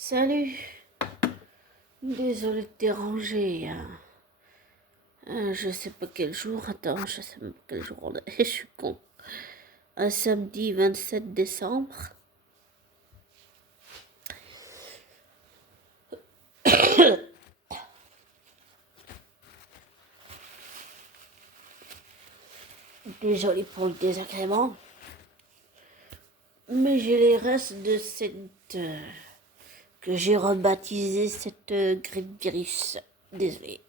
Salut, désolé de te déranger. Je sais pas quel jour, attends, je sais même pas quel jour on est, je suis con. Un samedi 27 décembre. Désolé pour le désagrément. Mais j'ai les restes de cette... que j'ai rebaptisé cette grippe virus. Désolé.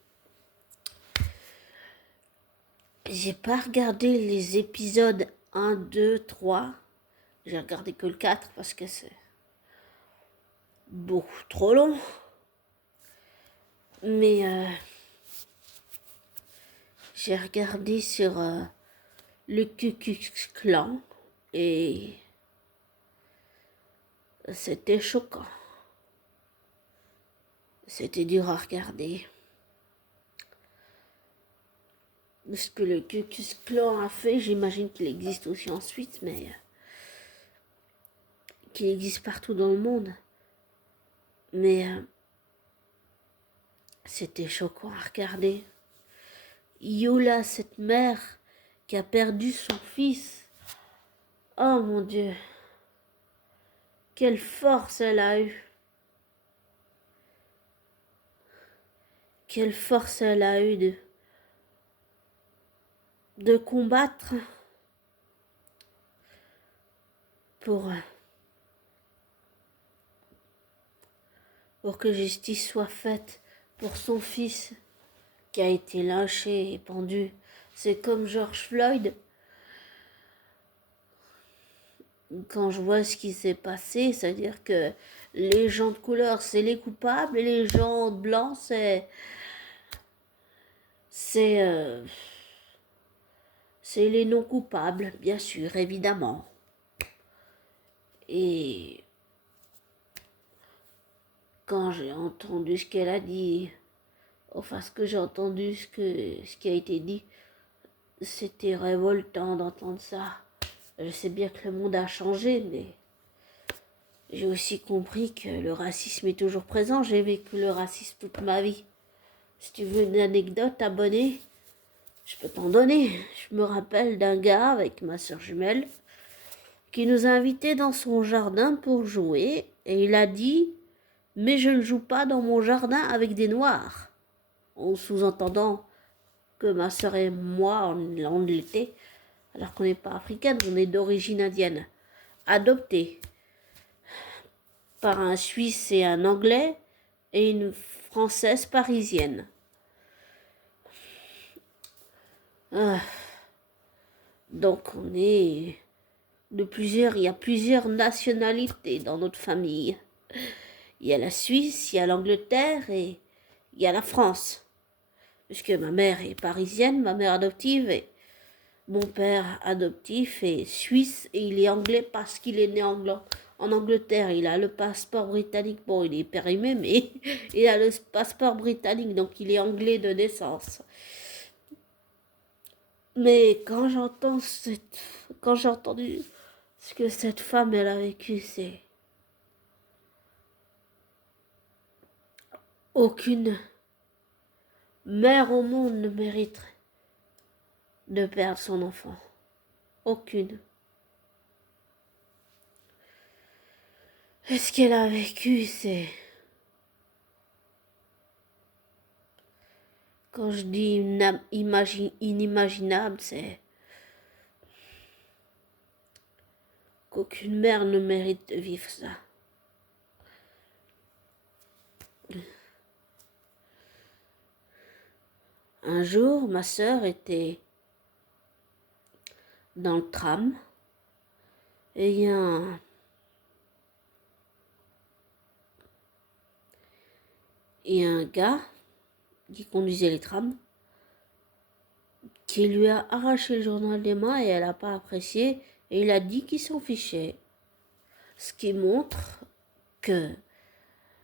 J'ai pas regardé les épisodes 1, 2, 3. J'ai regardé que le 4 parce que c'est beaucoup trop long. Mais j'ai regardé sur le Ku Klux Klan et c'était choquant. C'était dur à regarder. Ce que le Ku Klux Klan a fait, j'imagine qu'il existe aussi en Suisse, mais qu'il existe partout dans le monde. Mais c'était choquant à regarder. Yola, cette mère qui a perdu son fils. Oh mon Dieu. Quelle force elle a eue. Quelle force elle a eue de combattre pour que justice soit faite pour son fils qui a été lynché et pendu. C'est comme George Floyd. Quand je vois ce qui s'est passé, c'est-à-dire que les gens de couleur, c'est les coupables, et les gens blancs, c'est les non coupables, bien sûr, évidemment. Et quand j'ai entendu ce qu'elle a dit, enfin ce que j'ai entendu, ce qui a été dit, c'était révoltant d'entendre ça. Je sais bien que le monde a changé, mais j'ai aussi compris que le racisme est toujours présent. J'ai vécu le racisme toute ma vie. Si tu veux une anecdote, abonné, je peux t'en donner. Je me rappelle d'un gars avec ma soeur jumelle qui nous a invités dans son jardin pour jouer et il a dit « Mais je ne joue pas dans mon jardin avec des noirs », en sous-entendant que ma soeur et moi, on l'était, alors qu'on n'est pas africaine, on est d'origine indienne, adoptée par un Suisse et un Anglais et une Française parisienne. Donc on est il y a plusieurs nationalités dans notre famille. Il y a la Suisse, il y a l'Angleterre et il y a la France. Puisque ma mère est parisienne, ma mère adoptive, et mon père adoptif est suisse et il est anglais parce qu'il est né en Angleterre. Il a le passeport britannique. Bon, il est périmé, mais il a le passeport britannique, donc il est anglais de naissance. Mais quand j'ai entendu ce que cette femme elle a vécu, c'est aucune mère au monde ne mériterait de perdre son enfant. Aucune. Et ce qu'elle a vécu, c'est... Quand je dis inimaginable, c'est qu'aucune mère ne mérite de vivre ça. Un jour, ma sœur était dans le tram et il y a un gars qui conduisait les trams qui lui a arraché le journal des mains et elle n'a pas apprécié et il a dit qu'il s'en fichait. Ce qui montre que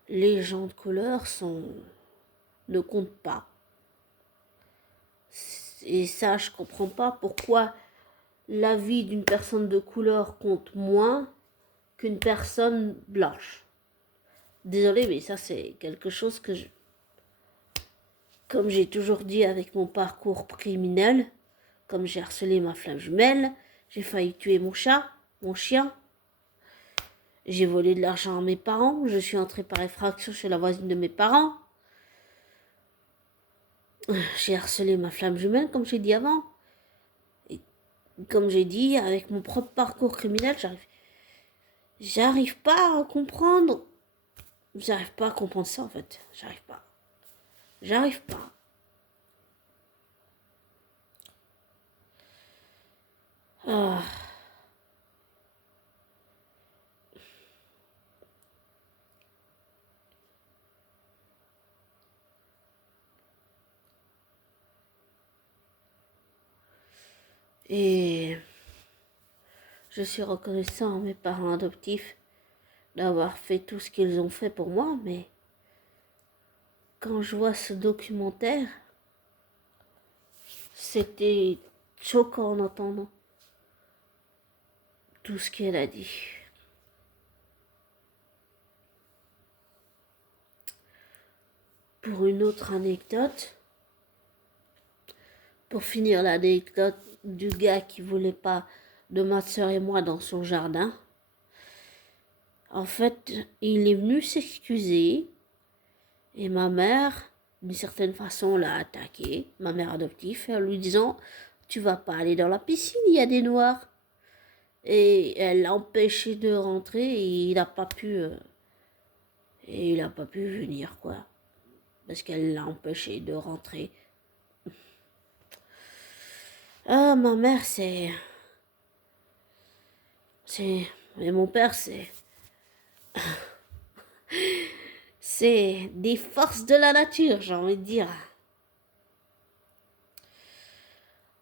les gens de couleur ne comptent pas. Et ça, je comprends pas pourquoi la vie d'une personne de couleur compte moins qu'une personne blanche. Désolée, mais ça c'est quelque chose que comme j'ai toujours dit avec mon parcours criminel, comme j'ai harcelé ma flamme jumelle, j'ai failli tuer mon chat, mon chien, j'ai volé de l'argent à mes parents, je suis entrée par effraction chez la voisine de mes parents, j'ai harcelé ma flamme jumelle comme j'ai dit avant. Et comme j'ai dit, avec mon propre parcours criminel, j'arrive pas à comprendre. J'arrive pas à comprendre ça en fait. J'arrive pas. J'arrive pas. Ah. Et je suis reconnaissant à mes parents adoptifs d'avoir fait tout ce qu'ils ont fait pour moi, mais quand je vois ce documentaire, c'était choquant en entendant tout ce qu'elle a dit. Pour une autre anecdote, pour finir l'anecdote du gars qui voulait pas de ma soeur et moi dans son jardin, en fait, il est venu s'excuser et ma mère, d'une certaine façon, l'a attaqué, ma mère adoptive, en lui disant « Tu vas pas aller dans la piscine, il y a des noirs ». Et elle l'a empêché de rentrer et il n'a pas pu venir quoi, parce qu'elle l'a empêché de rentrer. Ah, ma mère mais mon père c'est des forces de la nature, j'ai envie de dire.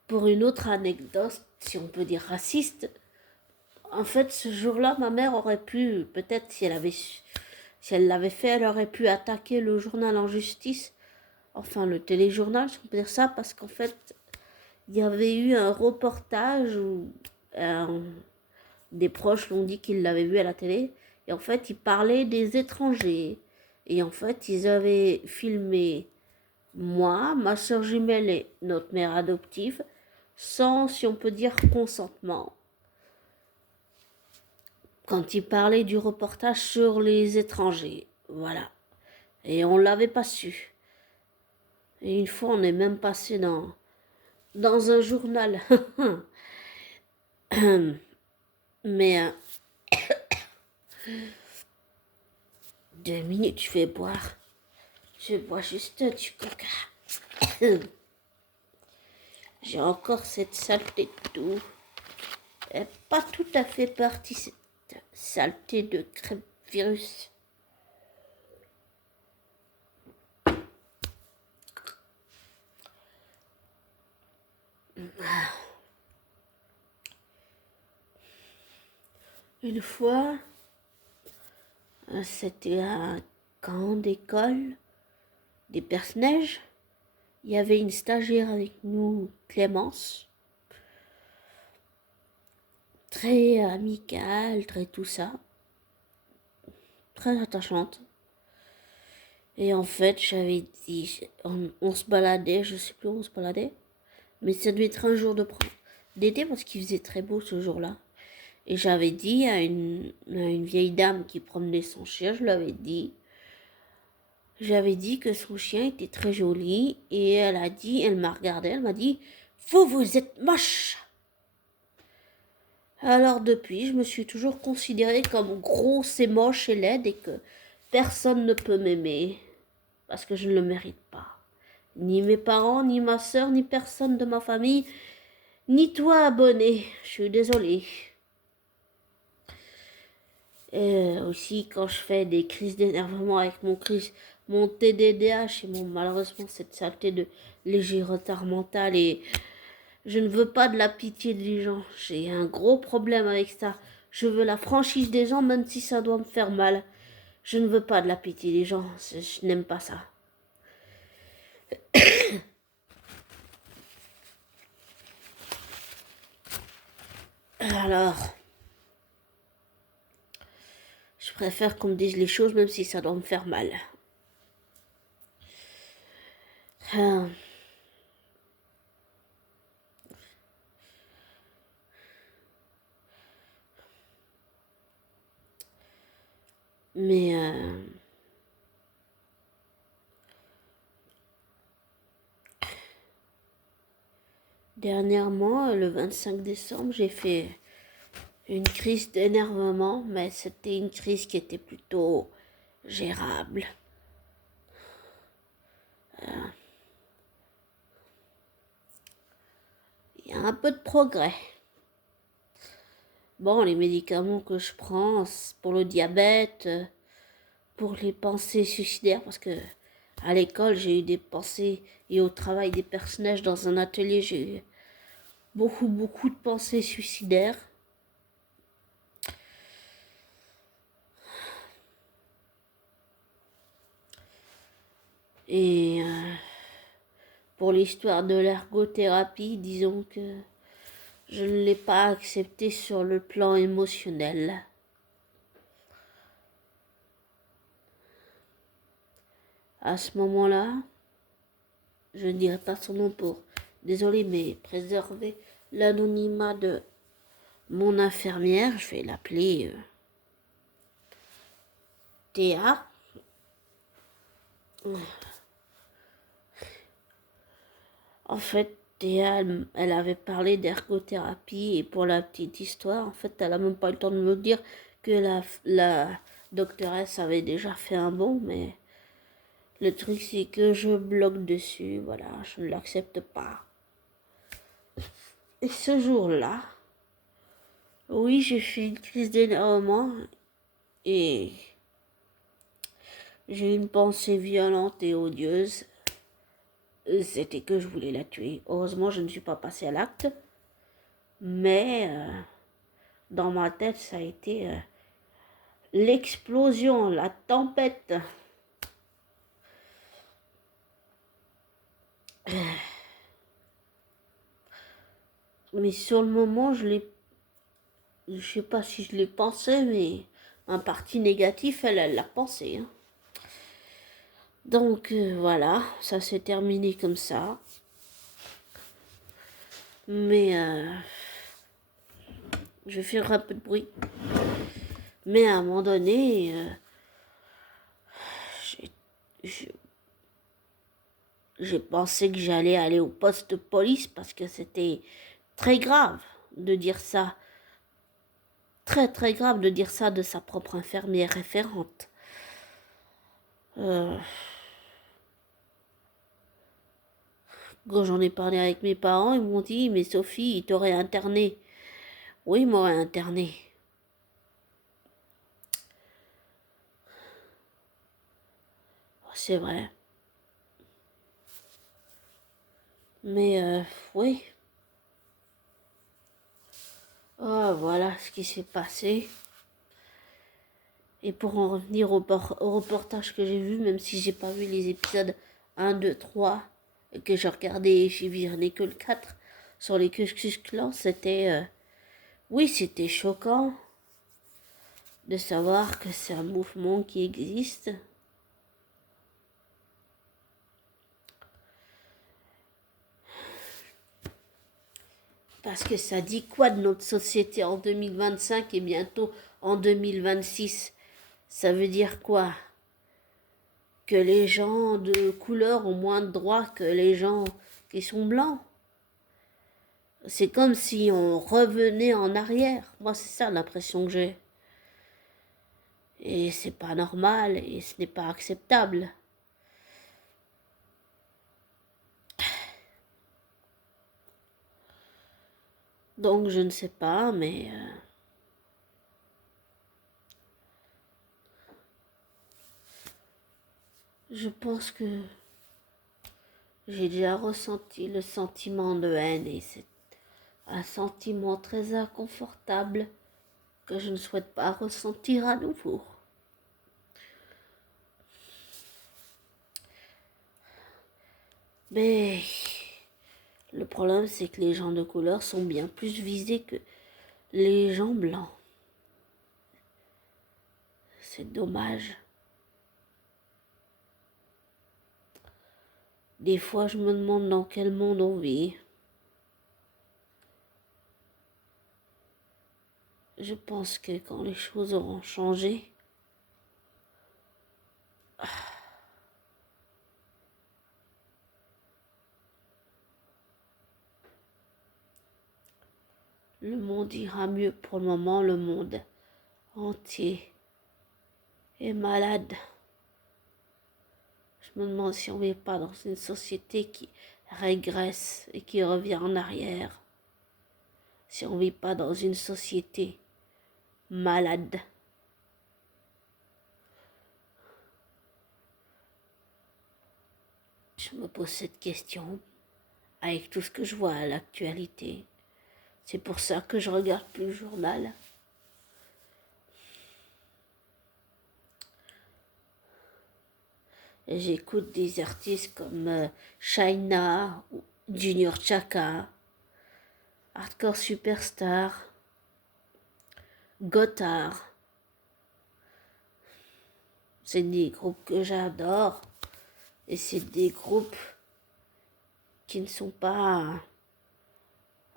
Pour une autre anecdote, si on peut dire raciste, en fait, ce jour-là, ma mère aurait pu, peut-être si elle l'avait fait, elle aurait pu attaquer le journal en justice, enfin le téléjournal, si on peut dire ça, parce qu'en fait, il y avait eu un reportage où des proches l'ont dit qu'ils l'avaient vu à la télé, et en fait, ils parlaient des étrangers. Et en fait, ils avaient filmé moi, ma soeur jumelle et notre mère adoptive, sans, si on peut dire, consentement. Quand ils parlaient du reportage sur les étrangers, voilà. Et on l'avait pas su. Et une fois, on est même passé dans un journal. Mais 2 minutes, je vais boire. Je bois juste du coca. J'ai encore cette saleté de tout. Elle n'est pas tout à fait partie, cette saleté de crêpe virus. Une fois, c'était un camp d'école des personnages. Il y avait une stagiaire avec nous, Clémence. Très amicale, très tout ça. Très attachante. Et en fait, j'avais dit, on se baladait, je sais plus où on se baladait. Mais ça devait être un jour d'été parce qu'il faisait très beau ce jour-là. Et j'avais dit à une vieille dame qui promenait son chien, j'avais dit que son chien était très joli. Et elle m'a regardé, elle m'a dit, vous êtes moche. Alors depuis, je me suis toujours considérée comme grosse et moche et laide et que personne ne peut m'aimer. Parce que je ne le mérite pas. Ni mes parents, ni ma soeur, ni personne de ma famille, ni toi, abonné. Je suis désolée. Et aussi, quand je fais des crises d'énervement avec mon TDDH et malheureusement cette saleté de léger retard mental, et je ne veux pas de la pitié des gens. J'ai un gros problème avec ça. Je veux la franchise des gens, même si ça doit me faire mal. Je ne veux pas de la pitié des gens. Je n'aime pas ça. Alors, je Je préfère qu'on me dise les choses même si ça doit me faire mal. Ah. Mais dernièrement, le 25 décembre, j'ai fait une crise d'énervement, mais c'était une crise qui était plutôt gérable. Il y a un peu de progrès. Bon, les médicaments que je prends pour le diabète, pour les pensées suicidaires, parce que à l'école j'ai eu des pensées et au travail des personnages dans un atelier j'ai eu beaucoup de pensées suicidaires. Et pour l'histoire de l'ergothérapie, disons que je ne l'ai pas accepté sur le plan émotionnel. À ce moment-là, je ne dirai pas son nom pour, désolé, mais préserver l'anonymat de mon infirmière, je vais l'appeler Théa. En fait, Théa, elle avait parlé d'ergothérapie et pour la petite histoire, en fait, elle a même pas eu le temps de me dire que la doctoresse avait déjà fait un bond, mais le truc c'est que je bloque dessus, voilà, je ne l'accepte pas. Et ce jour-là, oui, j'ai fait une crise d'énervement et j'ai eu une pensée violente et odieuse. C'était que je voulais la tuer. Heureusement, je ne suis pas passée à l'acte. Mais dans ma tête, ça a été l'explosion, la tempête. Mais sur le moment, je sais pas si je l'ai pensé, mais un parti négatif, elle l'a pensé. Hein. Donc voilà, ça s'est terminé comme ça. Mais je vais faire un peu de bruit. Mais à un moment donné, j'ai pensé que j'allais aller au poste de police parce que c'était très grave de dire ça. Très grave de dire ça de sa propre infirmière référente. Quand j'en ai parlé avec mes parents, ils m'ont dit, mais Sophie, il t'aurait interné. Oui, il m'aurait interné. C'est vrai. Mais oui. Oh, voilà ce qui s'est passé. Et pour en revenir au reportage que j'ai vu, même si j'ai pas vu les épisodes 1, 2, 3, que j'ai regardé et j'ai visionné que le 4 sur les Ku Klux Klan, c'était... oui, c'était choquant de savoir que c'est un mouvement qui existe. Parce que ça dit quoi de notre société en 2025 et bientôt en 2026? Ça veut dire quoi? Que les gens de couleur ont moins de droits que les gens qui sont blancs? C'est comme si on revenait en arrière. Moi, c'est ça l'impression que j'ai. Et c'est pas normal et ce n'est pas acceptable. Donc, je ne sais pas, mais... je pense que j'ai déjà ressenti le sentiment de haine et c'est un sentiment très inconfortable que je ne souhaite pas ressentir à nouveau. Mais le problème, c'est que les gens de couleur sont bien plus visés que les gens blancs. C'est dommage. Des fois, je me demande dans quel monde on vit. Je pense que quand les choses auront changé, le monde ira mieux. Pour le moment, le monde entier est malade. Je me demande si on ne vit pas dans une société qui régresse et qui revient en arrière. Si on ne vit pas dans une société malade. Je me pose cette question avec tout ce que je vois à l'actualité. C'est pour ça que je regarde plus le journal. Et j'écoute des artistes comme Shaina, Junior Chaka, Hardcore Superstar, Gotthard. C'est des groupes que j'adore. Et c'est des groupes qui ne sont pas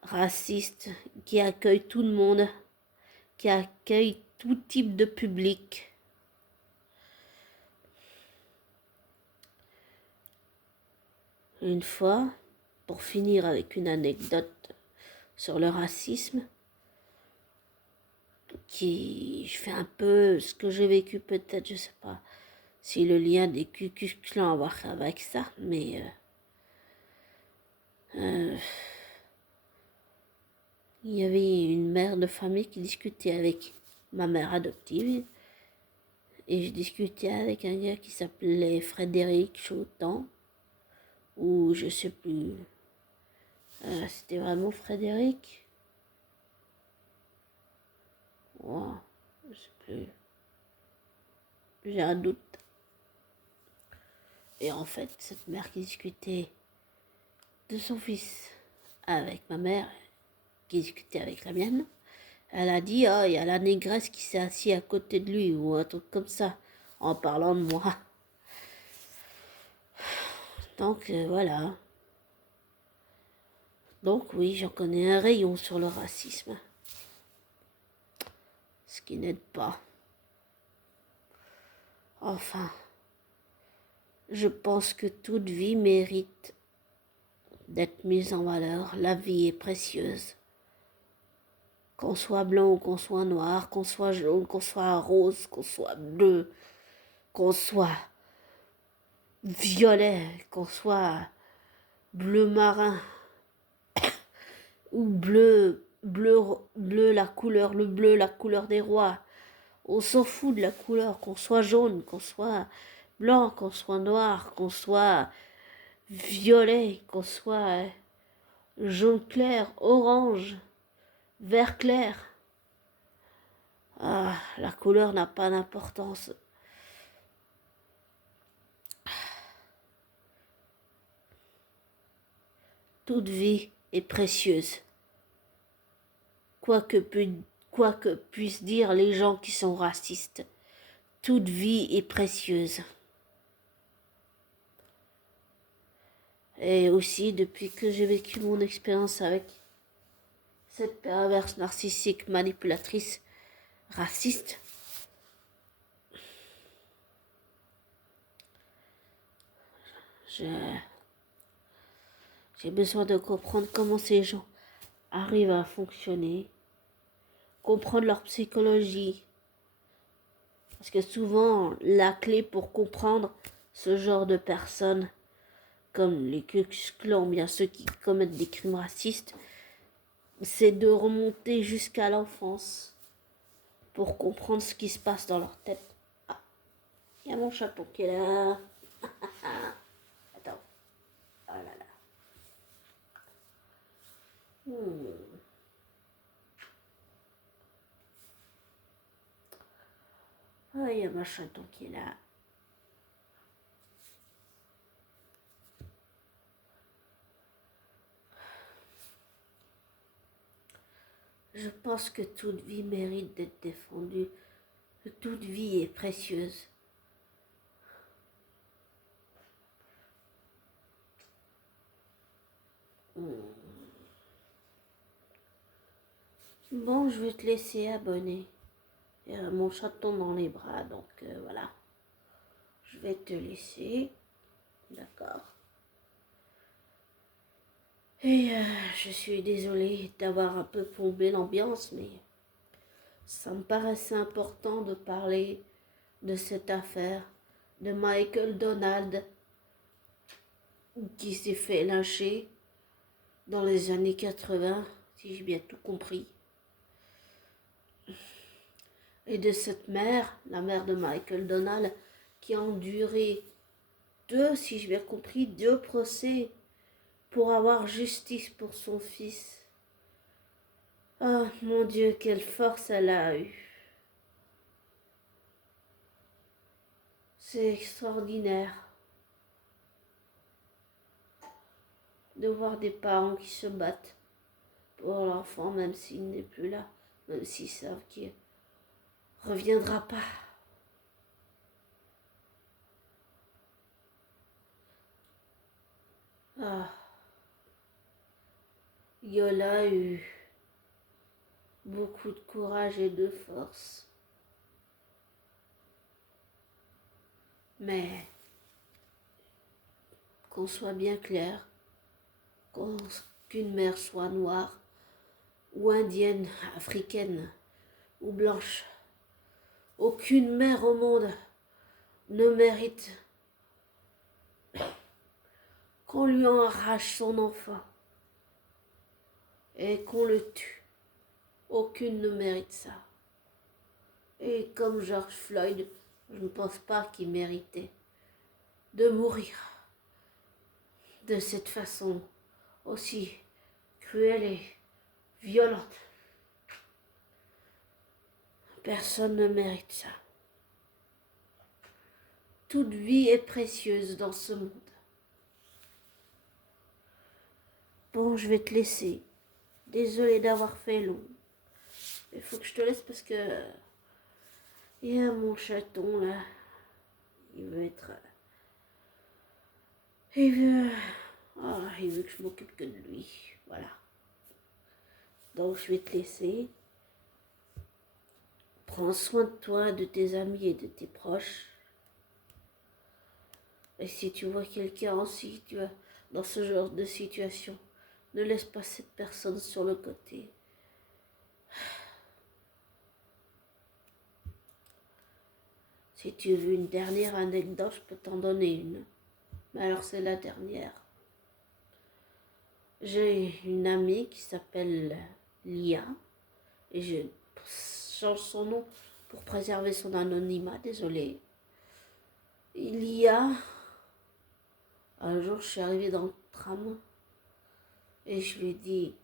racistes, qui accueillent tout le monde, qui accueillent tout type de public. Une fois, pour finir avec une anecdote sur le racisme, je fais un peu ce que j'ai vécu peut-être, je sais pas si le lien des Ku Klux Klan a à voir avec ça, mais il y avait une mère de famille qui discutait avec ma mère adoptive et je discutais avec un gars qui s'appelait Frédéric Chautan ou je sais plus, c'était vraiment Frédéric. Wow, je sais plus. J'ai un doute. Et en fait, cette mère qui discutait de son fils avec ma mère, qui discutait avec la mienne, elle a dit, ah, il y a la négresse qui s'est assise à côté de lui, ou un truc comme ça, en parlant de moi. Donc, voilà. Donc, oui, j'en connais un rayon sur le racisme. Ce qui n'aide pas. Enfin, je pense que toute vie mérite d'être mise en valeur. La vie est précieuse. Qu'on soit blanc ou qu'on soit noir, qu'on soit jaune, qu'on soit rose, qu'on soit bleu, qu'on soit violet, qu'on soit bleu marin ou bleu la couleur, le bleu la couleur des rois. On s'en fout de la couleur, qu'on soit jaune, qu'on soit blanc, qu'on soit noir, qu'on soit violet, qu'on soit jaune clair, orange, vert clair. Ah, la couleur n'a pas d'importance. Toute vie est précieuse. Quoi que puissent dire les gens qui sont racistes, toute vie est précieuse. Et aussi, depuis que j'ai vécu mon expérience avec cette perverse narcissique manipulatrice raciste, j'ai besoin de comprendre comment ces gens arrivent à fonctionner, comprendre leur psychologie. Parce que souvent, la clé pour comprendre ce genre de personnes, comme les Ku Klux Klan, bien ceux qui commettent des crimes racistes, c'est de remonter jusqu'à l'enfance pour comprendre ce qui se passe dans leur tête. Ah, il y a mon chapeau qui est là. Attends. Oh là là. Ah, il y a ma chaton qui est là. Je pense que toute vie mérite d'être défendue. Toute vie est précieuse. Bon, je vais te laisser abonner. Il y a mon chaton dans les bras, donc voilà. Je vais te laisser. D'accord. Et je suis désolée d'avoir un peu plombé l'ambiance, mais ça me paraissait important de parler de cette affaire de Michael Donald qui s'est fait lyncher dans les années 80, si j'ai bien tout compris. Et de cette mère, la mère de Michael Donald, qui a enduré si j'ai bien compris, 2 procès pour avoir justice pour son fils. Oh mon Dieu, quelle force elle a eue. C'est extraordinaire de voir des parents qui se battent pour l'enfant, même s'il n'est plus là, même s'ils savent qu'il ne reviendra pas. Ah, Yola a eu beaucoup de courage et de force. Mais qu'on soit bien clair, qu'une mère soit noire ou indienne, africaine ou blanche, aucune mère au monde ne mérite qu'on lui en arrache son enfant et qu'on le tue. Aucune ne mérite ça. Et comme George Floyd, je ne pense pas qu'il méritait de mourir de cette façon aussi cruelle et violente. Personne ne mérite ça. Toute vie est précieuse dans ce monde. Bon, je vais te laisser. Désolée d'avoir fait long. Il faut que je te laisse parce que il y a mon chaton là. Il veut être... il veut que je m'occupe que de lui. Voilà. Donc je vais te laisser. Prends soin de toi, de tes amis et de tes proches. Et si tu vois quelqu'un aussi, tu vois, dans ce genre de situation, ne laisse pas cette personne sur le côté. Si tu veux une dernière anecdote, je peux t'en donner une. Mais alors c'est la dernière. J'ai une amie qui s'appelle Lia. Et je change son nom pour préserver son anonymat, désolé. Lia, un jour je suis arrivée dans le tram et je lui ai dit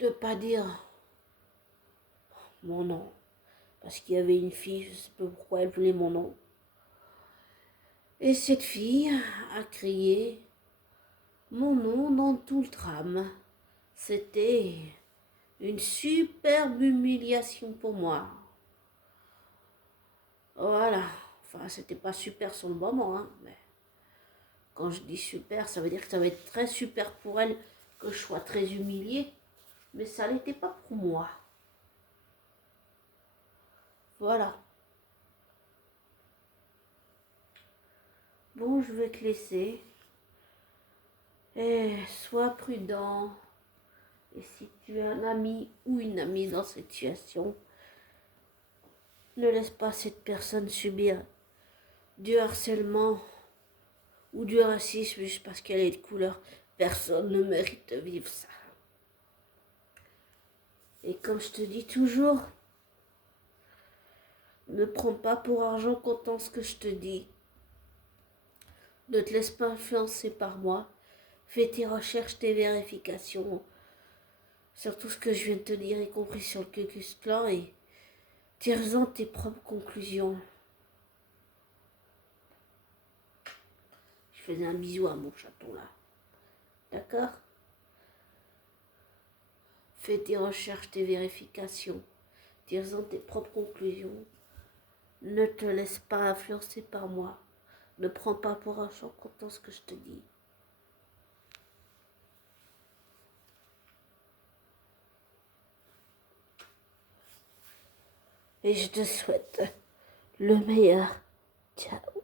de pas dire mon nom. Parce qu'il y avait une fille, je ne sais pas pourquoi elle voulait mon nom. Et cette fille a crié mon nom dans tout le tram. C'était une superbe humiliation pour moi. Voilà. Enfin, c'était pas super sur le moment, hein, mais quand je dis super, ça veut dire que ça va être très super pour elle que je sois très humiliée, mais ça l'était pas pour moi. Voilà. Bon, je vais te laisser. Et sois prudent. Et si tu as un ami ou une amie dans cette situation, ne laisse pas cette personne subir du harcèlement ou du racisme juste parce qu'elle est de couleur. Personne ne mérite de vivre ça. Et comme je te dis toujours, ne prends pas pour argent comptant ce que je te dis. Ne te laisse pas influencer par moi. Fais tes recherches, tes vérifications sur tout ce que je viens de te dire, y compris sur le Ku Klux Klan, et tire-en tes propres conclusions. Je faisais un bisou à mon chaton là. D'accord? Fais tes recherches, tes vérifications. tire-en tes propres conclusions. Ne te laisse pas influencer par moi. Ne prends pas pour un champ content ce que je te dis. Et je te souhaite le meilleur. Ciao.